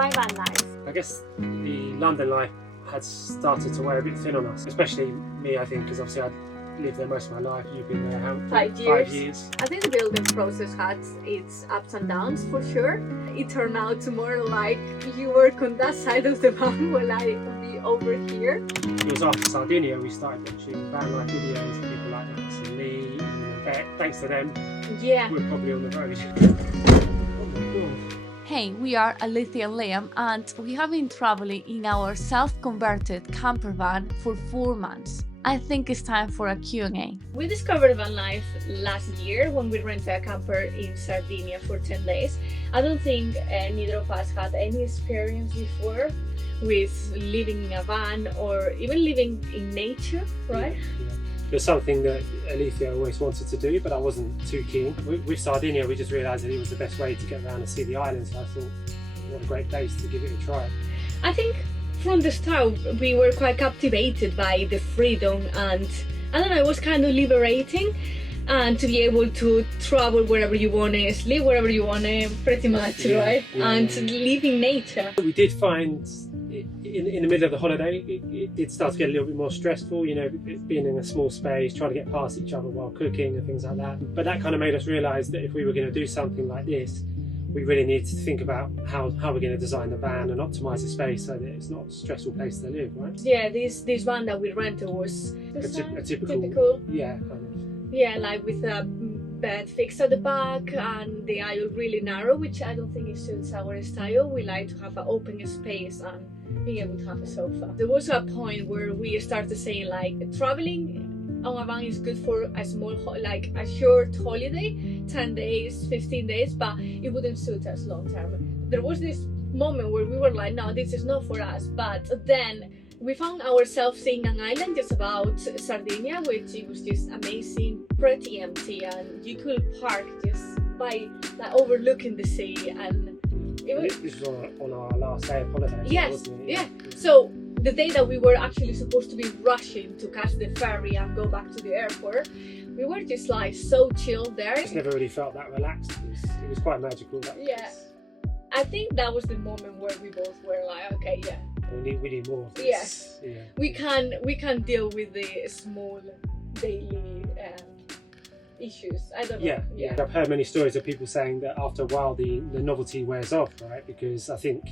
Why van life? I guess the London life had started to wear a bit thin on us, especially me, I think, because obviously I'd lived there most of my life. You've been there how 5 years. 5 years. I think the building process had its ups and downs for sure. It turned out more like you work on that side of the van while I be over here. It was after Sardinia we started watching van life videos of people like Alicia and Liam and Beck. Thanks to them, Yeah. we're probably on the road. Oh my God. Hey, we are Alicia and Liam, and we have been traveling in our self-converted camper van for 4 months. I think it's time for a Q&A. We discovered van life last year when we rented a camper in Sardinia for 10 days. I don't think neither of us had any experience before with living in a van or even living in nature, right? Yeah. It was something that Alicia always wanted to do, but I wasn't too keen. With Sardinia, we just realised that it was the best way to get around and see the island, so I thought, what a great place to give it a try. I think from the start we were quite captivated by the freedom, and I don't know, it was kind of liberating, and to be able to travel wherever you want to, sleep wherever you want to, pretty much, right? And live in nature. We did find in the middle of the holiday it did start to get a little bit more stressful, you know, being in a small space, trying to get past each other while cooking and things like that. But that kind of made us realise that if we were going to do something like this, we really needed to think about how we're going to design the van and optimise the space so that it's not a stressful place to live, right? Yeah, this van that we rented was A typical, yeah, kind of. Yeah, like with a bed fixed at the back and the aisle really narrow, which I don't think it suits our style. We like to have an open space and being able to have a sofa. There was a point where we started saying like traveling on a van is good for a small, like a short holiday, 10 days, 15 days, but it wouldn't suit us long term. There was this moment where we were like, no, this is not for us. But then we found ourselves seeing an island just about Sardinia, which it was just amazing, pretty empty, and you could park just by like overlooking the sea. And This was on our last day of holiday. Yes, wasn't it? yeah. So the day that we were actually supposed to be rushing to catch the ferry and go back to the airport, we were just like so chilled there. I just never really felt that relaxed. It was quite magical. Yeah. I think that was the moment where we both were like, okay, yeah. We need more of this. Yes. Yeah. We can deal with the small daily issues. I don't know. Yeah. I've heard many stories of people saying that after a while the novelty wears off, right? Because I think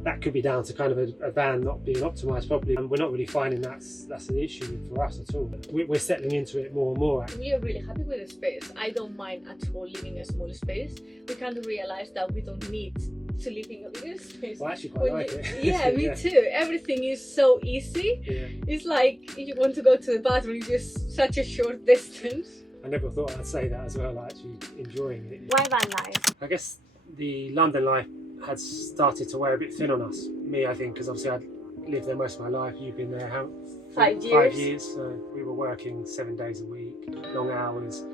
that could be down to kind of a van not being optimised properly, and we're not really finding that's an issue for us at all. We're settling into it more and more. We are really happy with the space. I don't mind at all living in a small space. We kind of realise that we don't need to live in a bigger space. Well, I actually quite like it. Yeah, me too. Everything is so easy. Yeah. It's like if you want to go to the bathroom, it's just such a short distance. I never thought I'd say that as well, like actually enjoying it. Why van life? I guess the London life had started to wear a bit thin on us. Me, I think, because obviously I'd lived there most of my life. You've been there how? 5 years. 5 years. So we were working 7 days a week, long hours,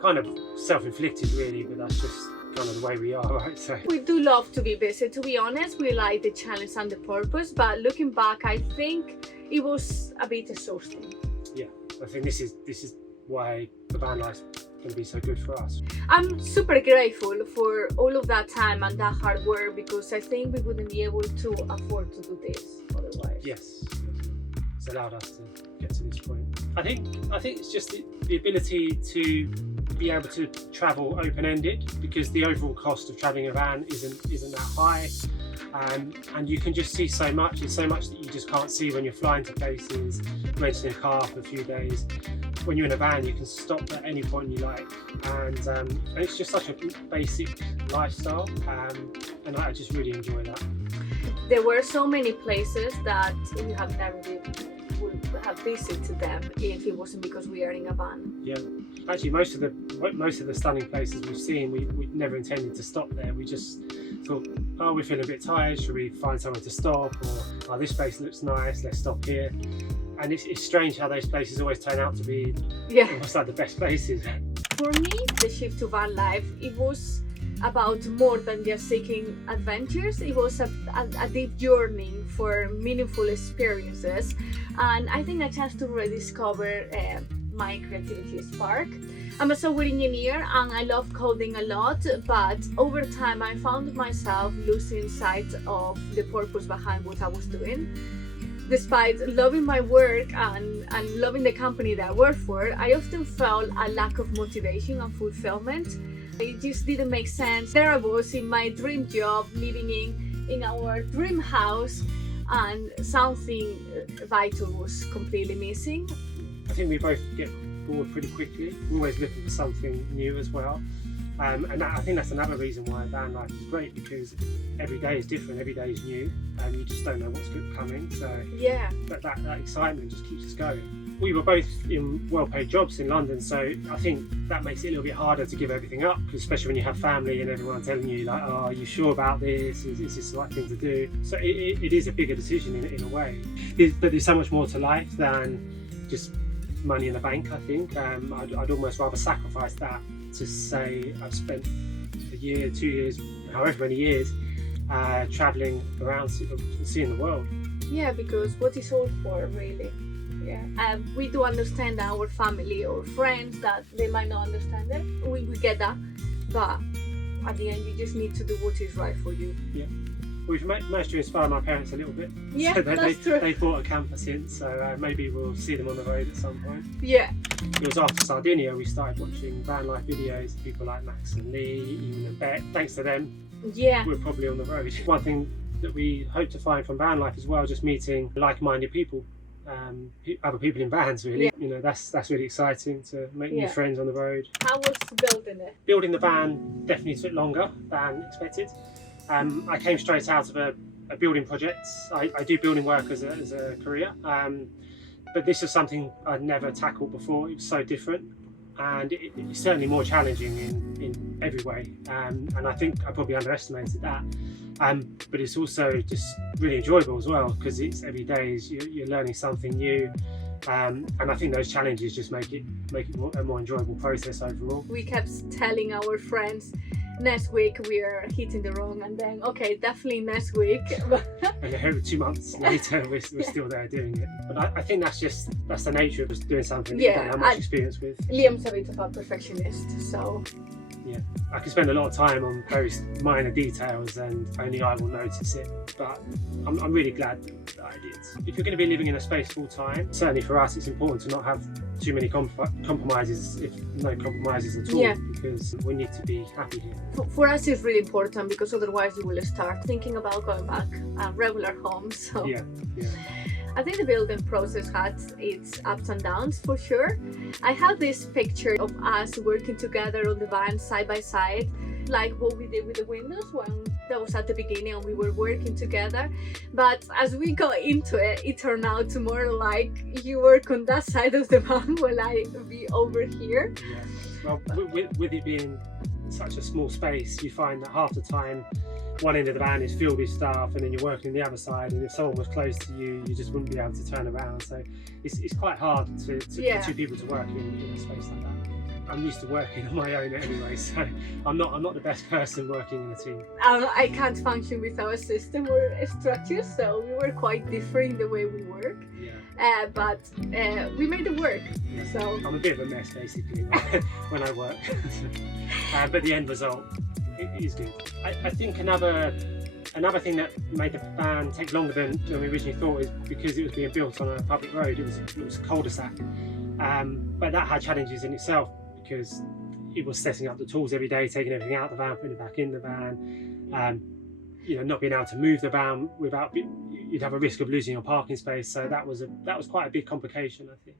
kind of self-inflicted really, but that's just kind of the way we are, right? So we do love to be busy, to be honest. We like the challenge and the purpose, but looking back, I think it was a bit exhausting. Yeah, I think this is why the van life's going to be so good for us. I'm super grateful for all of that time and that hard work, because I think we wouldn't be able to afford to do this otherwise. Yes, it's allowed us to get to this point. I think it's just the ability to be able to travel open-ended, because the overall cost of travelling a van isn't that high, and you can just see so much. There's so much that you just can't see when you're flying to places, renting a car for a few days. When you're in a van, you can stop at any point you like, and it's just such a basic lifestyle, and I just really enjoy that. There were so many places that we have never would have visited them if it wasn't because we are in a van. Yeah, actually, most of the stunning places we've seen, we never intended to stop there. We just thought, oh, we're feeling a bit tired. Should we find somewhere to stop? Or oh, this place looks nice. Let's stop here. And it's strange how those places always turn out to be almost like the best places. For me, the shift to van life, it was about more than just seeking adventures. It was a deep journey for meaningful experiences, and I think a chance to rediscover my creativity spark. I'm a software engineer and I love coding a lot, but over time I found myself losing sight of the purpose behind what I was doing. Despite loving my work and loving the company that I work for, I often felt a lack of motivation and fulfillment. It just didn't make sense. There I was in my dream job, living in our dream house, and something vital was completely missing. I think we both get bored pretty quickly. We're always looking for something new as well. I think that's another reason why van life is great, because every day is different, every day is new, and you just don't know what's coming. So yeah, that excitement just keeps us going. We were both in well-paid jobs in London, so I think that makes it a little bit harder to give everything up, especially when you have family and everyone telling you like, "Oh, are you sure about this? Is this the right thing to do?" So it is a bigger decision in a way. But there's so much more to life than just money in the bank. I think I'd almost rather sacrifice that to say I've spent a year, 2 years, however many years, traveling around seeing the world. Yeah, because what is all for, really? Yeah, we do understand our family or friends that they might not understand it. We get that, but at the end you just need to do what is right for you. Yeah. We've managed to inspire my parents a little bit. Yeah, so that's true. They bought a camper since, so maybe we'll see them on the road at some point. Yeah. It was after Sardinia we started watching van life videos, people like Max and Lee, Ian and Beck. Thanks to them, yeah, we're probably on the road. One thing that we hope to find from van life as well, just meeting like-minded people, other people in vans really. Yeah. You know, that's really exciting to make new friends on the road. How was building it? Building the van definitely took longer than expected. I came straight out of a building project. I do building work as a career, but this is something I'd never tackled before. It was so different, and it's certainly more challenging in every way, and I think I probably underestimated that. But it's also just really enjoyable as well, because it's every day you're learning something new, and I think those challenges just make it a more enjoyable process overall. We kept telling our friends, next week we are hitting the road, and then okay, definitely next week. And then 2 months later we're still there doing it. But I think that's the nature of us doing something that you don't have much experience with. Liam's a bit of a perfectionist, so yeah, I can spend a lot of time on very minor details and only I will notice it, but I'm really glad that I did. If you're going to be living in a space full time, certainly for us it's important to not have too many compromises, if no compromises at all, because we need to be happy here. For us it's really important, because otherwise you will start thinking about going back regular home. So yeah. I think the building process had its ups and downs for sure. I have this picture of us working together on the van side by side, like what we did with the windows when that was at the beginning and we were working together. But as we got into it, it turned out to more like you work on that side of the van while I be over here. Yeah. Well, with it being such a small space, you find that half the time one end of the van is filled with stuff, and then you're working the other side, and if someone was close to you, you just wouldn't be able to turn around. So it's quite hard for two people to work in a space like that. I'm used to working on my own anyway, so I'm not the best person working in a team. I can't function without a system or a structure, so we were quite different in the way we work. Yeah. But we made it work. Yeah. So I'm a bit of a mess basically when I work, but the end result is good. I think another thing that made the van take longer than we originally thought is because it was being built on a public road. It was a cul-de-sac, but that had challenges in itself, because it was setting up the tools every day, taking everything out of the van, putting it back in the van, not being able to move the van without, you'd have a risk of losing your parking space. So that was quite a big complication, I think.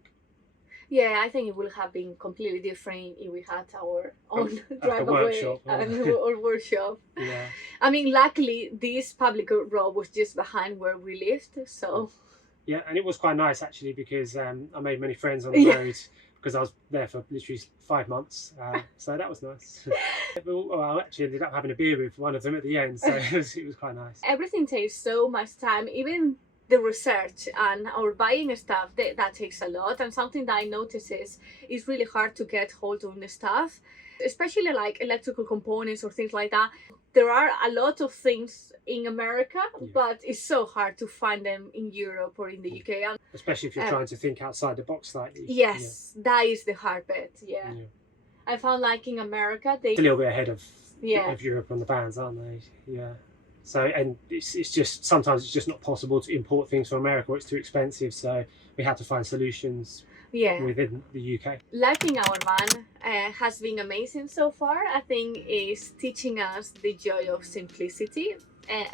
Yeah, I think it would have been completely different if we had our own driveway or workshop. Yeah. I mean, luckily this public road was just behind where we lived, so. Yeah, and it was quite nice actually, because I made many friends on the road, because I was there for literally 5 months, so that was nice. I actually ended up having a beer with one of them at the end, so it was quite nice. Everything takes so much time, even the research and our buying stuff, that takes a lot, and something that I notice is it's really hard to get hold of the stuff, especially like electrical components or things like that. There are a lot of things in America, but it's so hard to find them in Europe or in the UK. And, especially if you're trying to think outside the box slightly. Yes, that is the hard bit, yeah. I found like in America, they a little bit ahead of yeah. Europe on the vans, aren't they? Yeah. So, and it's just sometimes it's just not possible to import things from America, or it's too expensive. So we had to find solutions within the UK. Life in our van has been amazing so far. I think it's teaching us the joy of simplicity.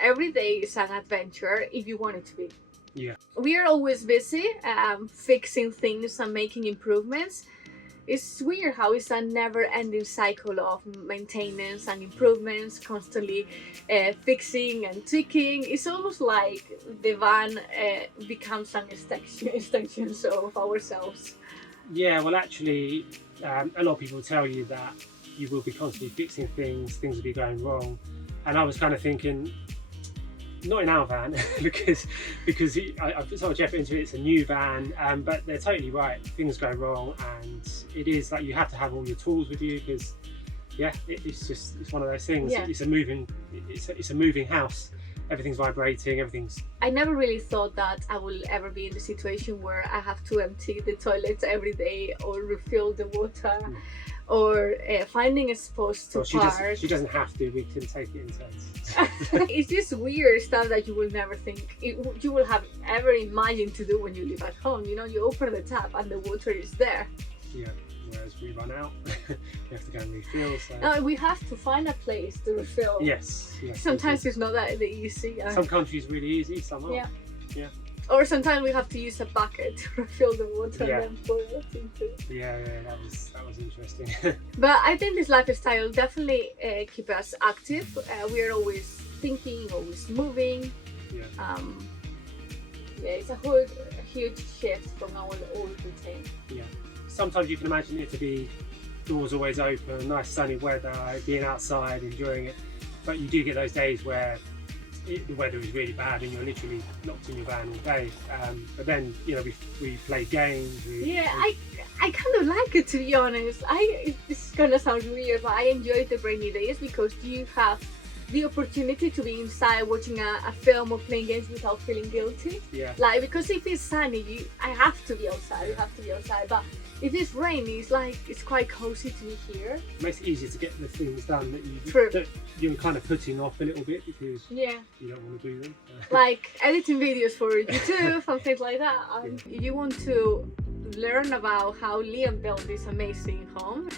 Every day is an adventure if you want it to be. Yeah. We are always busy fixing things and making improvements. It's weird how it's a never-ending cycle of maintenance and improvements, constantly fixing and tweaking. It's almost like the van becomes an extension of ourselves. Yeah, well, actually, a lot of people tell you that you will be constantly fixing things will be going wrong. And I was kind of thinking, not in our van, because I sort of Jeff into it, it's a new van, but they're totally right, things go wrong, and it is like you have to have all your tools with you, because it's one of those things. It's a moving house, everything's vibrating, everything's... I never really thought that I will ever be in the situation where I have to empty the toilets every day or refill the water. Or finding a spot to park. She doesn't have to, we can take it in turns. It's just weird stuff that you will never think you will have ever imagined to do when you live at home. You know, you open the tap and the water is there. Yeah, whereas we run out, we have to go and refill. So. No, we have to find a place to refill. Yes. Sometimes it's not that easy. Some countries really easy, some aren't. Yeah. Or sometimes we have to use a bucket to refill the water and then pour it into. Yeah, that was interesting. But I think this lifestyle definitely keeps us active. We are always thinking, always moving. Yeah. It's a huge shift from our old routine. Yeah. Sometimes you can imagine it to be doors always open, nice sunny weather, being outside, enjoying it. But you do get those days where the weather is really bad and you're literally locked in your van all day. But then, you know, we play games. I kind of like it, to be honest. This is gonna sound weird, but I enjoy the rainy days because you have the opportunity to be inside watching a film or playing games without feeling guilty. Yeah. Like, because if it's sunny, I have to be outside. You have to be outside. But if it's rainy, it's quite cozy to be here. It makes it easier to get the things done that you're kind of putting off a little bit because you don't want to do them. Like editing videos for YouTube and things like that. If you want to learn about how Liam built this amazing home.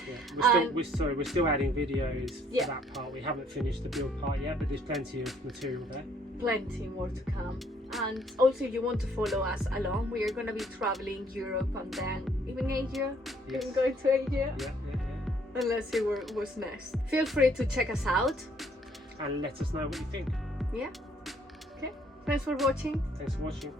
We're still adding videos for that part. We haven't finished the build part yet, but there's plenty of material there. Plenty more to come. And also, if you want to follow us along, we are going to be traveling Europe and then even Asia. Yes. Even going to Asia. Yeah. And let's see what's next. Feel free to check us out. And let us know what you think. Yeah. Okay. Thanks for watching. Thanks for watching.